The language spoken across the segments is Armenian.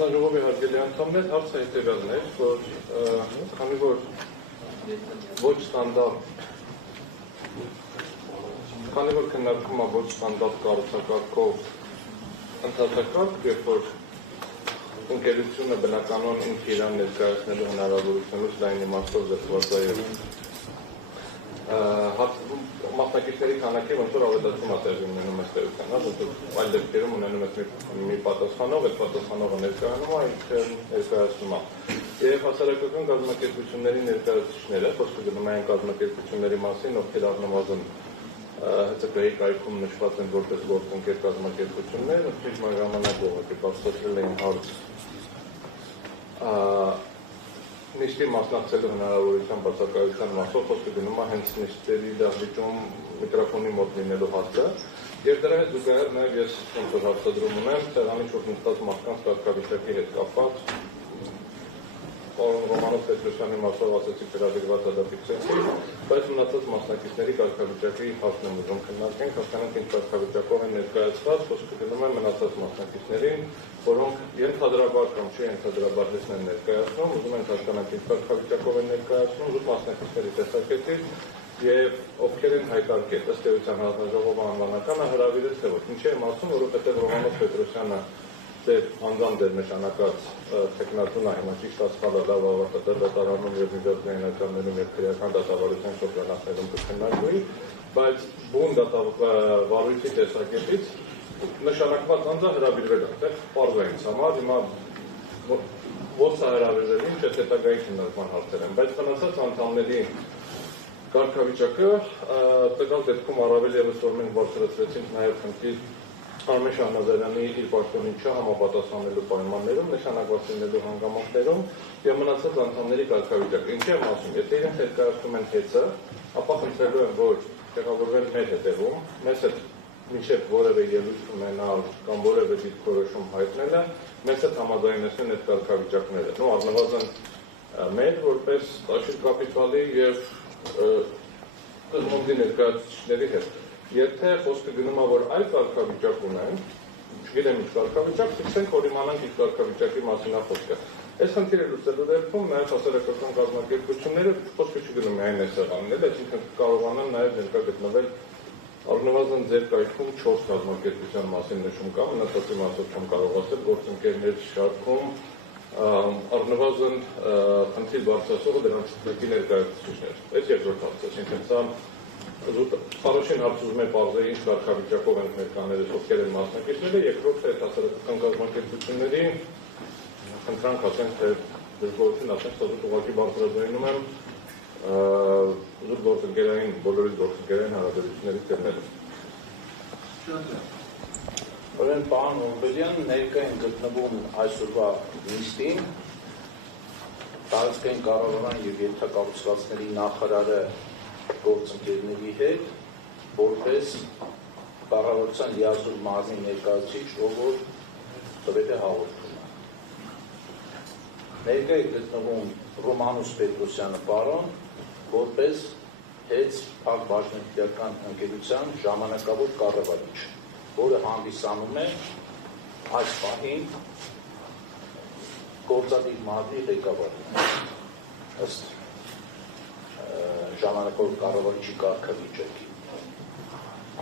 Հանձնաժողովի հարգելի անդամներ, հարցը հետևյալն էր, որ քանի որ ոչ ստանդարտ կառուցակարգով ընդհանրակարգ, երբ որ ընկերությունը բնականon ինքը իրան ներկայացնելու հնարավորությունից լայն իմաստով զրկված է եւ մասնակիցների քանակի ոնց որ ավելացում է տեղի ունենում ըստ էության, այլ դեպքերում ունենում ես մի պատասխանող, այդ պատասխանողը ներկայանում է, ինքը ներկայացնում է։ Եվ հասարակական կազմակերպությունների ներկայացուցիչները, խոսքը գնում է այն կազմակերպությունների մասին, ովքեր առնվազն ՀՑԿ-ի կայքում նշված են որպես գործընկեր կազմակերպություններ, ովքեր ժամանակով բարձրացրել էին հարց նիստի մասնակցելու հնարավորության բացակայության մասով, խոսքը գնում է հենց նիստերի դահլիճում միկրոֆոնի մոտ լինելու հարցը, եւ դրա հետ զուգահեռ նաեւ ես ոնց որ հարցադրում ունեմ տեղանի շուրջ նստած մարդկանց կարգավիճակի հետ կապված, Ռոմանոս Պետրոսյանի մասով ասացի վերաբերված ադապտացիայի, բայց մնացած մասնակիցների կարգավիճակի հարցն եմ ուզում քննարկենք, հասկանանք ինչ կարգավիճակով են ներկայացված, խոսքը գնում է մնացած մասնակիցներին, որոնք ենթադրաբար կամ չի ենթադրաբար հեսն են ներկայացնում, ուզում ենք հասկանանք ինչ կարգավիճակով են ներկայացնում, ուզում մասնակիցների տեսակետից եւ ովքեր են հայտարարել ըստ էության հանձնաժողովը անվանականը հրավիրեց թե ոչ։ Ինչի եմ ասում, որովհետեւ Ռոմանոս Պետրոսյանը ձեր անձամբ դեր նշանակած տեխնատուն է հիմա ճիշտ ասխալը լավ ավարտել դատարանում եւ միջազգայնականներում եւ քրեական դատավարության շրջանակներում կքննարկվի, բայց բուն դատավարույցի տեսակետից նշանակված անձը հրավիրվել է, այդտեղ պարզ է ինձ համար, հիմա ո՞նց է հրավիրվել, ինչ է հետագայի քննարկման հարցեր են, բայց մնացած անդամների կարգավիճակը տվյալ դեպքում առավել եւս որ մենք բարձրացրեցինք նաեւ խնդիր Արմեն Շահնազարյանի իր պաշտոնին չհամապատասխանելու պայմաններում, նշանակված լինելու հանգամանքներում եւ մնացած անդամների կարգավիճակը։ Ինչի եմ ասում, եթե իրենք ներկայացնում են հեծը, ապա խնդրելու եմ, որ տեղավորվեն մեր հետևում, մեզ հետ մինչև որևէ ելույթ ունենալ կամ որևէ դիրքորոշում հայտնելը, մեզ հետ համաձայնեցնեն այդ կարգավիճակները։ Նո առնվազն մեր որպես Տաշիր կապիտալի եւ կազմոնի ներկայացուցիչների հետ Եթե խոսքը գնում է, որ այլ կարգավիճակ ունեն, չգիտեմ ինչ կարգավիճակ, ֆիքսենք, որ իմանանք ինչ կարգավիճակի մասին է խոսքը։ Այս խնդիրը լուծելու դեպքում նաև հասարակական կազմակերպությունները խոսքը չգնում է այն սեղաններ, այսինքն կարողանան նաև ներկա գտնվել առնվազն ձեր կայքում 4 կազմակերպության մասին նշում կա, մնացածի մասով չեմ կարող ասել, գործընկերներ շարքում առնվազն խնդիր բարձրացողը դրանց մեկի ներկայացուցիչներ։ Այս երկրորդ հարցը, այսինքն սա Առաջին հարց ուզում եմ պարզել ինչ կարգավիճակով են ներկաներս ովքեր են մասնակիցները, երկրորդը այդ հասարակական կազմակերպությունների խնդրանք ասենք թե դժգոհություն ասենք, սա ուղղակի բարձրաձայնում եմ զուտ գործընկերային, բոլորի գործընկերային հարաբերությունների տերներում։ Ուրեմն պարոն Օրբելյան, ներկա են գտնվում այսօրվա նիստին, տարածքային կառավարման եւ ենթակառուցվածքների նախարարը գործընկերների հետ, որպես կառավարության լիազոր մարմնի ներկայացուցիչ, ով որ տվել է հաղորդումը։ Ներկա է գտնվում Ռոմանոս Պետրոսյանը պարոն, որպես հետ Փակ բաժնետիրական ընկերության ժամանակավոր կառավարիչ, որը հանդիսանում է այս պահին գործադիր մարմնի ղեկավարին, ըստ ժամանակավոր կառավարիչի կարգավիճակի։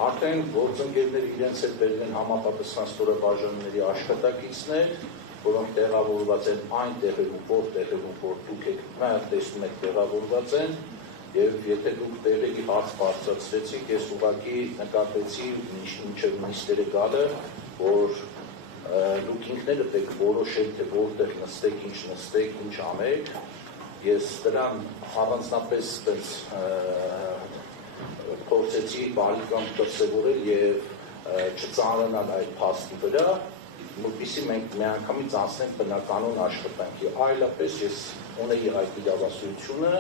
Արդեն գործընկերները իրենց հետ բերել են համապատասխան ստորաբաժանումների աշխատակիցներ, որոնք տեղավորված են այն տեղերում, որ դուք եք նաև տեսնում եք տեղավորված են, եւ եթե դուք տեղերի հարց բարձրացրեցիք, ես ուղղակի նկատեցի մինչև նիստերը գալը, որ դուք ինքներդ եք որոշել, թե որտեղ նստեք, ինչ անեք, Ես դրան առանձնապես փորձեցի բալիկան դրսևորել եւ չծանրանալ այդ փաստի վրա, որպեսզի մենք միանգամից անցնենք բնականon աշխատանքի։ Այլապես ես ունեի այդ իրավասությունը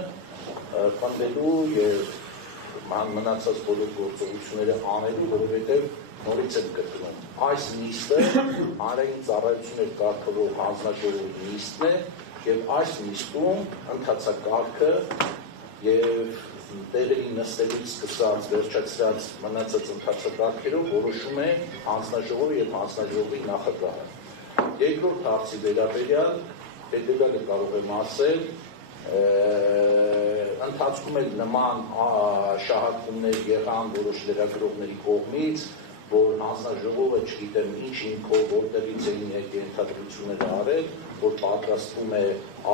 կանգնելու եւ մնացած բոլոր գործողությունները անելու, որովհետեւ նորից եմ կրկնում։ Այս նիստը հանրային ծառայություններ կարգավորող հանձնաժողովի նիստն է եւ այս նիստում ընթացակարգը եւ տեղերի նստելուց սկսած վերջացրած մնացած ընթացակարգերով որոշում է հանձնաժողովը եւ հանձնաժողովի նախագահը։ Երկրորդ հարցի վերաբերյալ հետևյալը կարող եմ ասել, ընթացքում էլ նման շահարկումներ եղան որոշ լրագրողների կողմից, որ հանձնաժողովը չգիտեմ ինչ հիմքով որտեղից էին ենթադրությունները արել, որ պատրաստվում է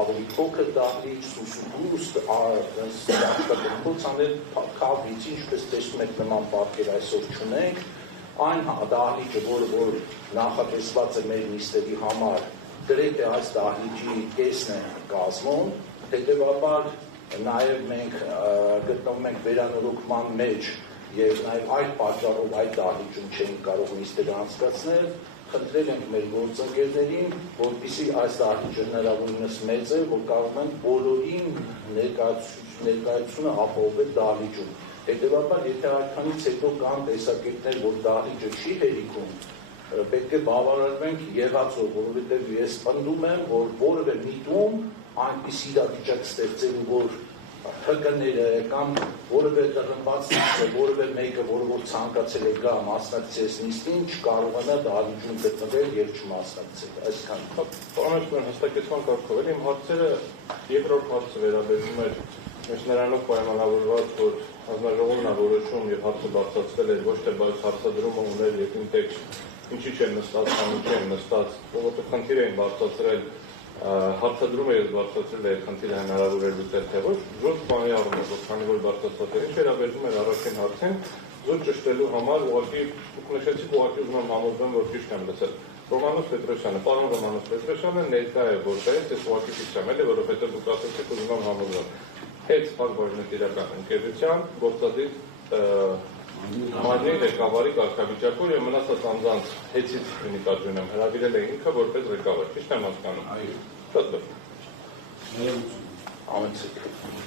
ավելի փոքր դահլիճ, սուսուփուս, աշխատանքոց անել քավից, ինչպես տեսնում եք նման պատկեր այսօր չունենք, այն դահլիճը, որ նախատեսված է մեր նիստերի համար, գրեթե այս դահլիճի կեսն է կազմում, հետևաբար նաև մենք գտնվում ենք վերանորոգման մեջ և նաև այդ պատճառով այդ դահլիճում չէինք կարող նիստերը անցկացնել, խնդրել ենք մեր գործընկերներին, որպեսզի այս դահլիճը հնարավորինս մեծ է, որ կարող են բոլորին ներկայությունը ապահովել դահլիճում։ Հետևաբար, եթե այդքանից հետո կան տեսակետներ, որ դահլիճը չի հերիքում, պետք է բավարարվենք եղածով, որովհետև ես պնդում եմ, որ որևէ միտում այնպիսի իրավիճակ ստեղծելու, որ ՀԿ-ները կամ որևէ տրնված նիստը, որևէ մեկը, որը ցանկացել է գա մասնակցել նիստին, չկարողանա դահլիճում գտնվել և չմասնակցել։ Այսքան։ Պարոն հստակեցման կարգով էլ իմ հարցերը երկրորդ հարցը վերաբերում էր միշտ նրանով պայմանավորված, որ հանձնաժողովն է որոշում և հարցը բարձրացվել էր, ոչ թե բայց հարցադրումը ուներ եկին տեքստ, ինչի չեն նստած, կամ ինչի են նստած, որովհետև խնդիր էին բարձրացրել հարցադրումը ես բարձրացրել այդ խնդիրը հնարավոր է լուծել թե ոչ, զուտ բանի առում է, որ քանի որ բարձրացված էր, ինչ վերաբերվում էր առաջին հարցին, զուտ ճշտելու համար ուղղակի նշեցիք ուղղակի ուզում եմ համոզվեմ, որ ճիշտ եմ լսել։ Ռոմանոս Պետրոսյանը, պարոն Ռոմանոս Պետրոսյանը ներկա է որպես, ես ուղղակի ֆիքսեմ էլի, որովհետև դուք ասացիք ուզում եմ համոզվեմ։ Հետ Սպակ բաժնետիրական ընկերության գործադիր մարմնի ղեկավարի կարգավիճակով և մնացած անձանց հետից նկատի ունեմ հրավիրել է ինքը որպես ղեկավար, ճիշտ եմ հասկանում։ Շատ լավ։ Ամենցեք։